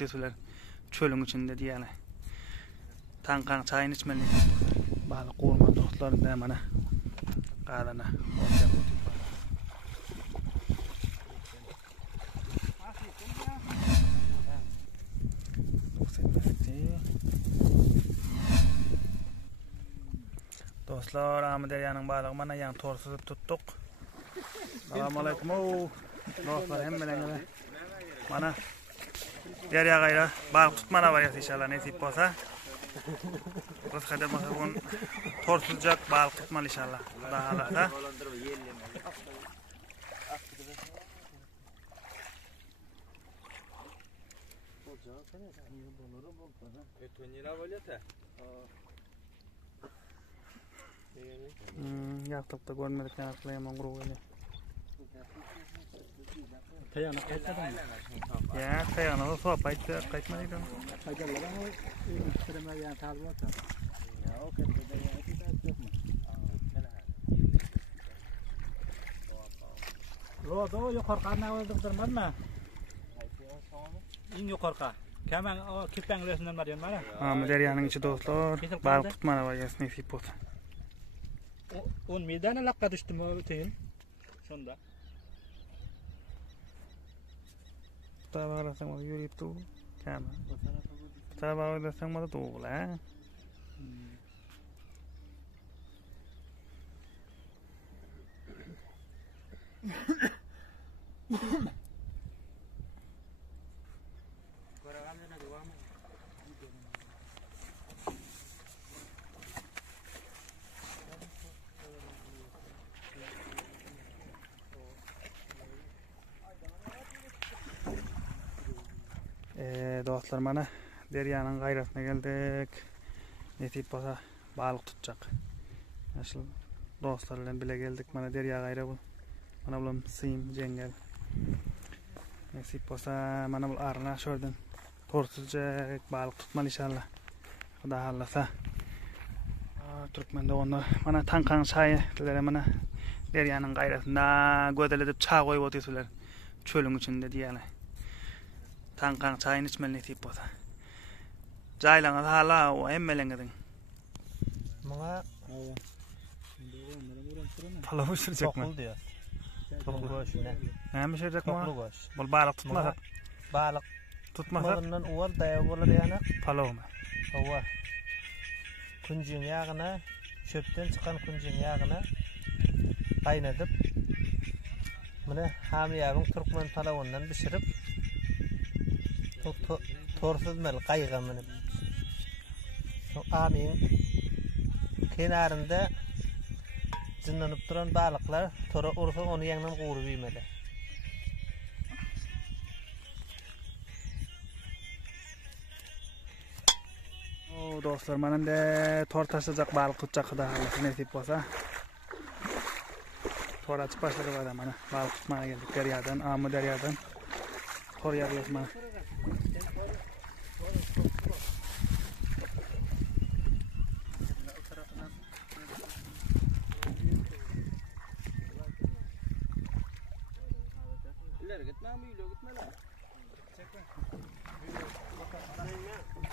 otysular çölüň içinde diýeli. Taňkaň çaýyny içmeli. Balyk gurma dostlarynda mana galana otyap otyp. Dostlar, Amderiýanyň balygy mana ýa torsuzyp tuttuk. Assalamu alaykum. Dostlar, hemmelerine. Mana derýa gaýra balyk tutmana barýar inşallah nesip bolsa. Biz kadar bugün torsuzjak balyk tutmaly inşallah. Xuda halasa. Ýaktypda görmedik ýakly ýaman gurup ele. Taýana gaýtadym. Ya, taýana da sop aýtdy, gaýtmady. Gaýtalaryň o ekstremler ýa taby bolsa. Ya, o ketde ýa Rodo ýokarka näwildikdirmänmi? Iň ýokarka. Kämen o kipeň resminden barýan mara. Derýanyň içi dostlar, balyk tutmana barýar nesip bolsa. 10 meydana laqqa düşdüm o teyin. Şonda. Tabarasam ýürip dur. Käme. Tabarasam da dogla. Dostlar mana derýanyň gaýratyna geldik. Netip bolsa balyk tutjak. Aşyl dostlar bilen bile geldik. Mana derýa gaýra bu. Mana bulam sym jengel. Netip bolsa mana bu arna şörden torsuzjak balyk tutmaly inşallah. Xuda halasa. Türkmende onda mana taňkaň çaýy dilere mana derýanyň gaýratynda gödeledip ça goýup otysular çölüň içinde diýeli. Taňkaň çaýyny içmeli netip bolsa. Jaýlaňyz hala o hemmeleňiziň. Maňa Palaw şirjekmi? Tokul goşuna. Näme şirjek Tokul ma? goş. Bol balyk tutmasak. Balyk Tutmasak tutmadan uwal daýa bolar ýa-ni. palawmy. Hawa. Kunjyň ýagyna, çöpden çykan kunjyň ýagyna gaýnadyp mune hamyabyň türkmen palawundan bişirip torsuz mel gaýga minip. Amyň kenarynda jynlanyp duran balyklar tora ursa onu ýaňdan gurup ýmeli. Dostlar mana de tortaşajak balyk tutjak da halasa nesip bolsa. Tor açyp başladyk adam mana balyk tutmana geldik derýadan, amy derýadan. Tor ýaryp mana.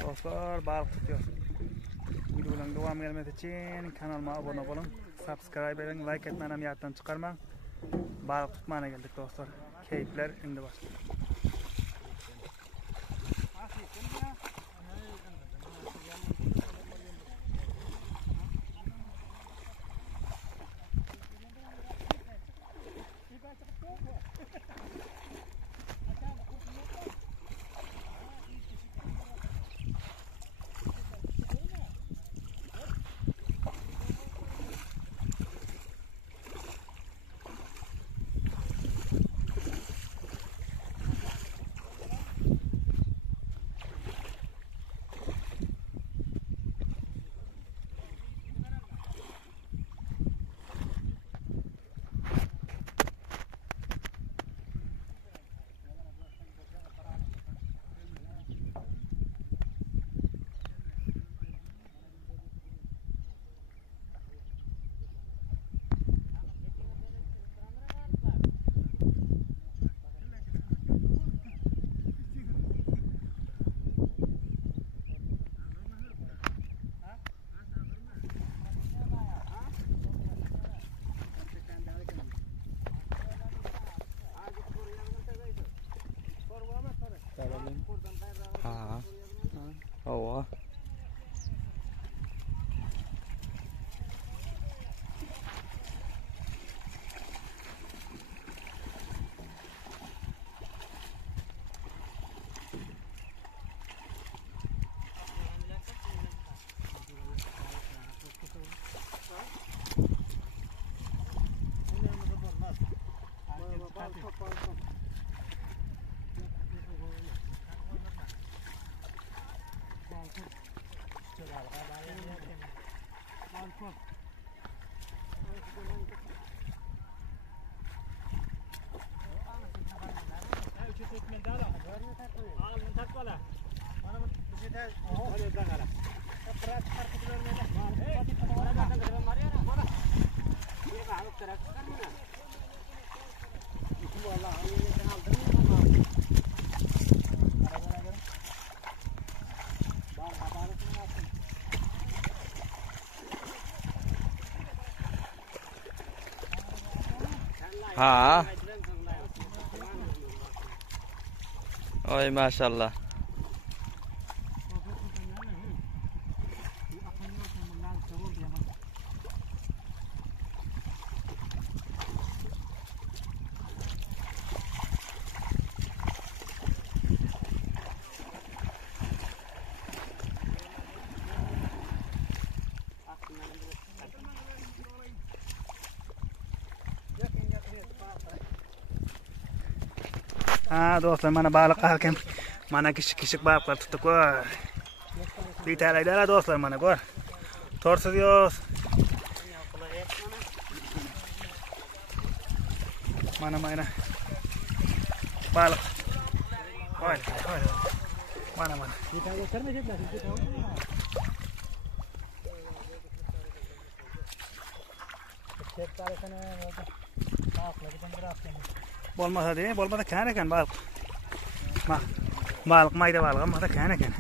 Dostlar, balyk tutýar. Videolarga dowam gelmesi için kanalyma abone bolun, subscribe edin, like etmeni hem ýatdan çykarmaň. Balyk tutmana geldik dostlar. Keyifler indi başladı. Ha. Ova. Ha. Oy maşallah. Ha do'stlar, mana baliq alkan. Mana kichik baliqlar tutdik ko'r. Bitalay do'stlar, mana ko'r. Torsiz yo'q. Mana baliq. Hoy. Mana. Bo'lmasa kan ekan baliq. Baliq mayda baliq, ammo kan ekan.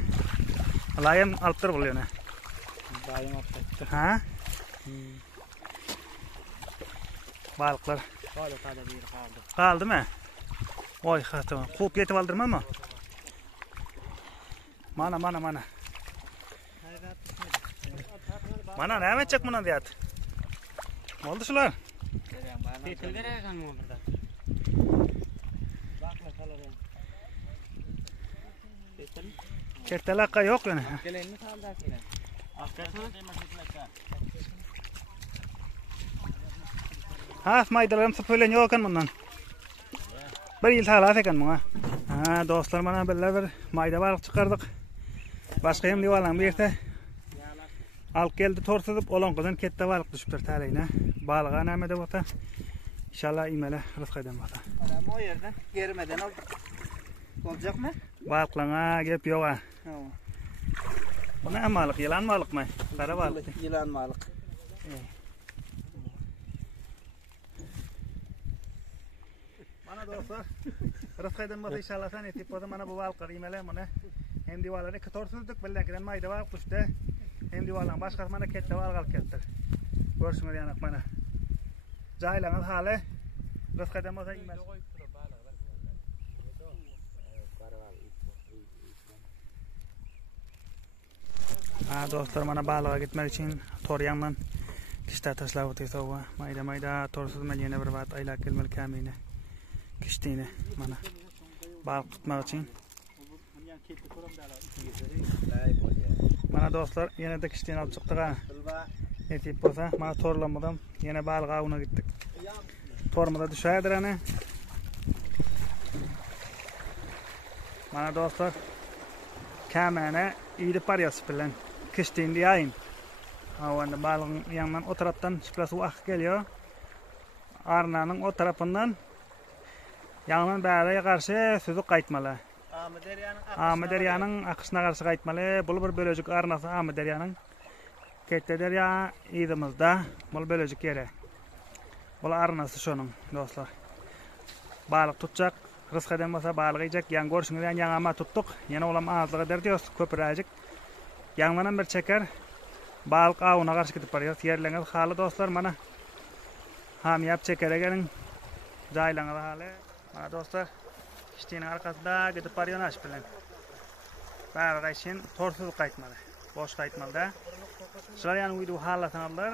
Alayim olib turib bo'lyapti. Bayim olib turibdi. Ha? Baliqlar qoldimi? Voy, xato. Qo'p yetib oldirmanmi? Mana. Mana nima chek buni deyapti. Bo'ldi shular. Ketilgan ekan bu yerda. Kertalaqa yo'q yana. Kelaymi salda kerak. Ha, maydalarım sıfırlan yo'q ekan bundan. Bir yil talas ekan bunga. Ha, do'stlar, mana bir mayda baliq chiqardik. Boshqa ham devalan bu yerda. Alib keldi to'rsizib, olonqadan katta baliq tushibdir talayna. Balığa nima deb o'ta. İnşallah imela rizqidan bo'lsa. Mana bu yerdan yermadan olacakmı? Baliqlarga gap yo'q. Ha. Bu ne baliq? Yılan balıqmi? Qara baliq. Yılan balık. Mana do'stlar, rizqidan bo'lsa inshaalloh san etib bo'lsa mana bu baliqlar imela mana. Hem divarlarni to'rsizdik, billakidan mayda baliq tushdi. Hem divarlarning boshqasi mana katta baliq olib keldi. Ko'rishinglar yana mana. Joylangan hali rizqidan bo'lsa imela. Ha do'stlar, mana baliqqa ketmak uchun to'r yandan kishta tashlab o'taysa va mayda to'rsiz yana bir vaqt aylab kelmil kamini. Kishtini mana baliq tutmak uchun. Mana do'stlar, yana da kishtini olib chiqdik ha. Yetib bo'lsa, mana to'rlamadan yana baliq avına gittik. To'rmada tushaydir ana. Mana do'stlar, kamana iydi paryası bilan kishtinni yayın. Havanda balığın yanından o taraftan çıkla su akı geliyor. Arnanın o tarafından yanından bäreye karşı süzü qaytmalı. Amaderyanın akışına karşı qaytmalı. Bu bir bölöcük arnası Amaderyanın. Kette derya idimizde. Bu bölöcük yere. Bu arnası şunun dostlar. Balık tutacak. Rizqidan bo'lsa balık yiyecek. Yan görüşüngizden yanama tuttuk. Yana olam ağızlığı derdiyoruz. Köpürəcik. Yanlanan bir çeker. Balık avına karşı gidip barıyoruz. Yerleniz halı dostlar mana. Hamiyap çekere gelin. Caylanız halı. Mana dostlar. Kiştinin arkasında gidip barıyoruz aş bilen. Bari qayşın torsuz qaytmalı. Boş qaytmalıda. Şular yani video halatanalar.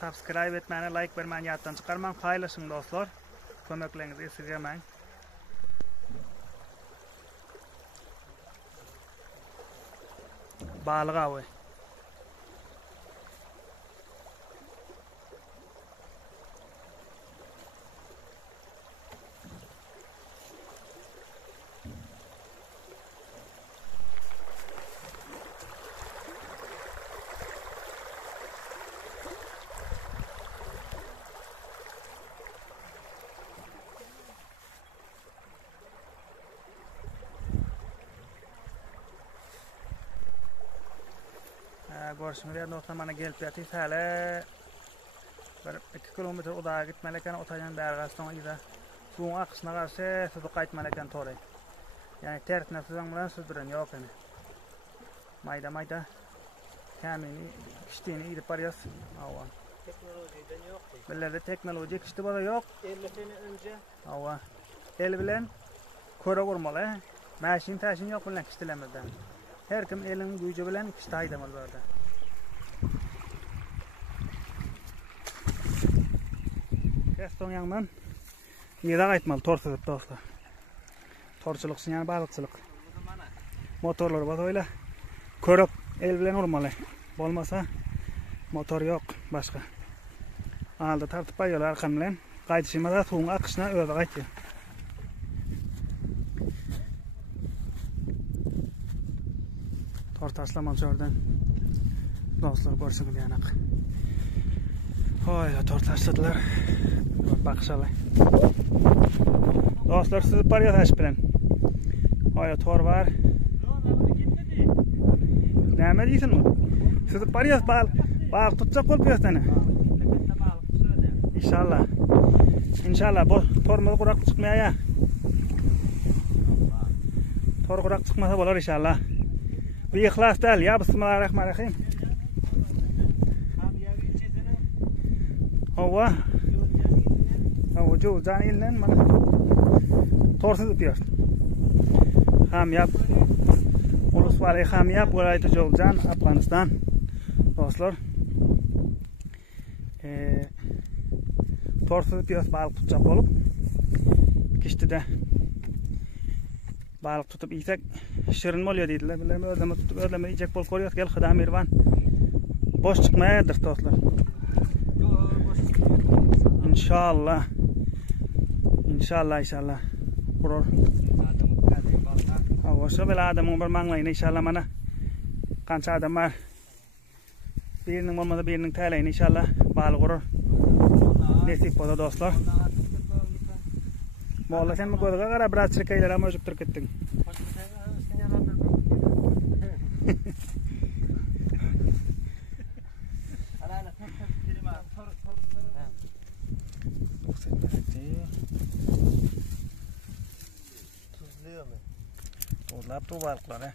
Subscribe etmeni, like vermeni yattan çıkarman. Paylaşın dostlar. Kömeklerinizi esirgemeyin. Balık avı. Görüşümü verdi orta bana gelip yatı hale 2 kilometre uzağa gitmeleken otayan bergastan ida suğun akışına karşı sudu qaytmaleken toray. Yani tersine suzan bilen süzdüren yok yani. Mayda kamini kiştiğini gidip barıyaz. Ava. Teknolojiden yok. Bellerde teknoloji kişti bada yok. 50 sene önce. Ava. El bilen köre kurmalı. Maşin taşin yok bilen kiştilemizden. Her kim elinin gücü bilen kişti haydamalı orada. Son yandan yeda qaytmalı torsuzub dostlar. Torçuluk yani balıkçılık. Motorlar bas öyle. Körüp el bilen urmalı. Bolmasa motor yok başka. Aldı tartıp bayıyorlar arkan bilen. Qaytışımada suğun akışına öyle qaytıyor. Tor taşlamalı şuradan. Dostlar görsün yanak. Oy, tor taşladılar. Bakışalı. Dostlar sizi paraya taş bilen. Oy, tor var. Näme diýsin mi? Sizi paraya balık tutacak bol piyastany. İnşallah. İnşallah bu tormuz kurak çıkmaya. Tor kurak çıkmasa bolar inşallah. Bir ihlas değil ya. Bismillahirrahmanirrahim. Hava. Hava Jolcan ilinden mana torsuz upýar. Hamyap. Ulus wali hamyap Welaýaty Jolcan, Afganistan. Dostlar. Torsuz upýar balyk tutjak bolup kiştide balyk tutup ýesek şirin bolýar diýdiler. Bilermi özleme tutup özleme ýejek bolup görýär. Gel Huda merwan. Boş çıkmaýardyr dostlar. İnşallah. İnşallah. Burur. Hoşça bela adamın bir maňlaýyny inşallah mana. Kança adam var. Birinin bolmasa birinin täleýini inşallah balyk urur. Nesip bolsa dostlar. Molla sen mi gözüge gara biraz çirkeýler ama öjüp turketdiň. Tuzlap tu balıklar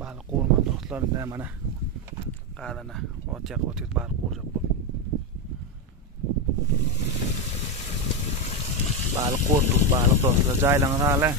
balık olma dostlar da mana qadana otyak balık olacak bu. Balık oldu balık dostlar jaylaňyz hala.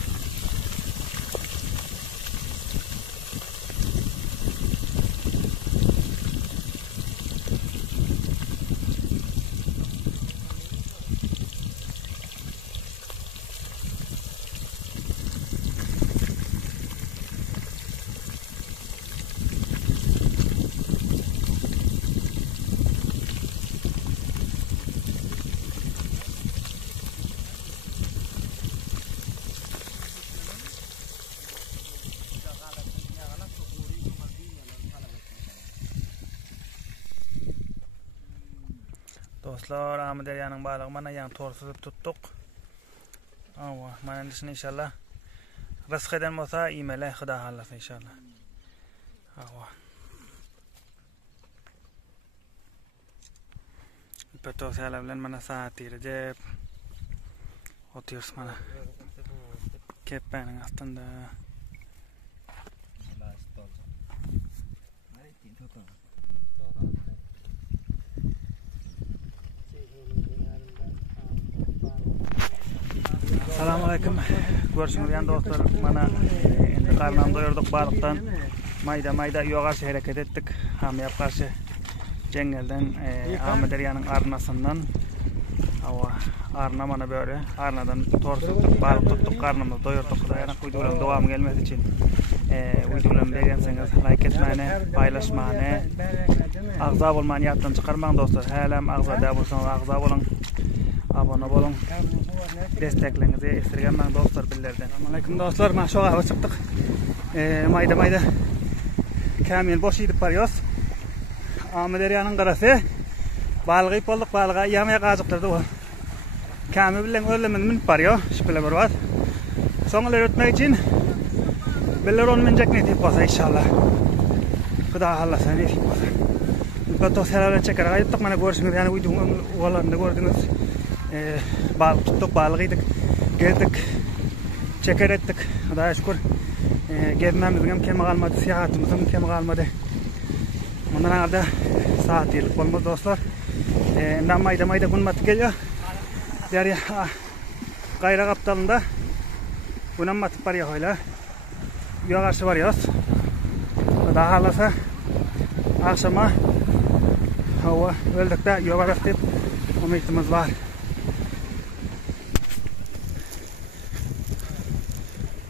Dostlar, Ahmet Deryanyň balygy mana ýa torsuz tuttuk. Awa, mana endişine inşallah rızk eden bolsa iýmele Huda hallasy inşallah. Awa. Petosyalar bilen mana saat direjep. Otyurs mana. Keppäniň astynda. Assalamualaikum. Görüşürüz dostlar. Mana endi qarnan doyurduk balıktan. Mayda yoğarşı hareket ettik. Hamiyap karşı Cengelden Ahmederiyanın arnasından hava arna mana böyle arnadan torsuzluk balık tuttuk karnımızı doyurduk da yana uydulan devam gelmesi için uydulan beğenseniz like etmeni paylaşmanı ağza olmanı yaptan çıkarmayın dostlar hələm ağza bolsanız ağza olun abone olun desteklerinizi esirgemeyin dostlar billerden. Assalamualaikum dostlar maşallah çıktık mayda Kamil boş yedip barıyoruz Ahmederiyanın qarası balığı ip olduk balığa yamaya qazıqtırdı o Kamil bilen ölemen minip barıyor şüphele bir var sonular ötmek için biller 10 mincek netip basa inşallah Kuda Allah'sa netip basa Kato serara çeker ayıttık mana görüşünüz yani uydum oğlanını gördünüz balık tuttuk balığı yedik geldik çeker ettik Allah'a şükür gezmemizin hem kemi kalmadı seyahatimizin hem kemi kalmadı ondan arada saat yıllık olmaz dostlar bundan mayda günmatı geliyor Derya Gayra kaptalında bundan matıp var ya öyle yoğarşı varıyoruz daha halasa akşama hava öldük de yoğarak deyip umutımız var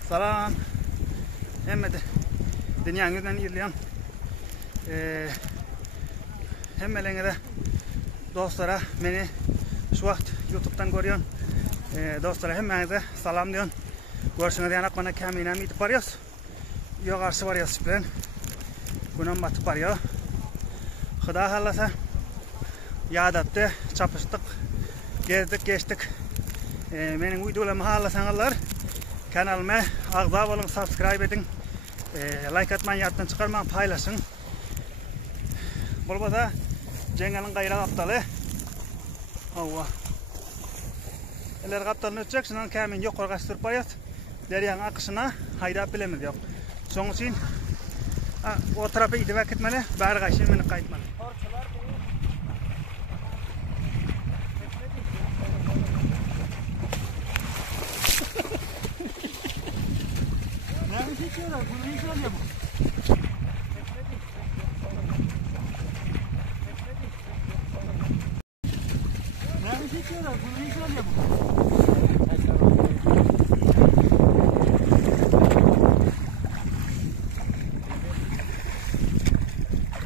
Salam Hemmede dünyanın yüzünden izleyen hemmelene de dostlara beni şu vakit YouTube'dan görüyorsun dostlara hemmenize salam diyorsun görüşünüz yanak bana Kamil'e gidip varıyoruz yoğarşı varıyoruz bilen günem batıp varıyor Hıda halasa yadattı çapıştık gezdik geçtik benim videolarımı halasanlar kanalıma ağza olun subscribe edin like atmayın yattan çıkarmayın paylaşın Bolbada Cengel'in gayra kaptalı hava eller kaptalını ötecek şundan Kamil yok korkaç sürüp barıyoruz deryanın akışına haydap bilemiz yok son için o tarafa idivak etmeli bari kaçın beni kayıtmalı Ne çekiyorlar? Bunu hiç oluyor mu? Ne çekiyorlar? Bunu hiç oluyor mu?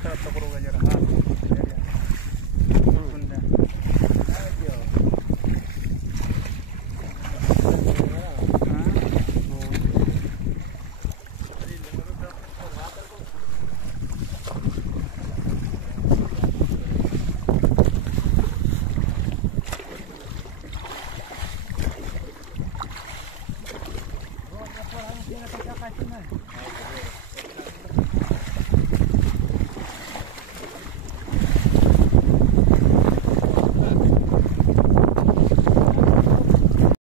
Tarafta kuru gelir ha. Kaçın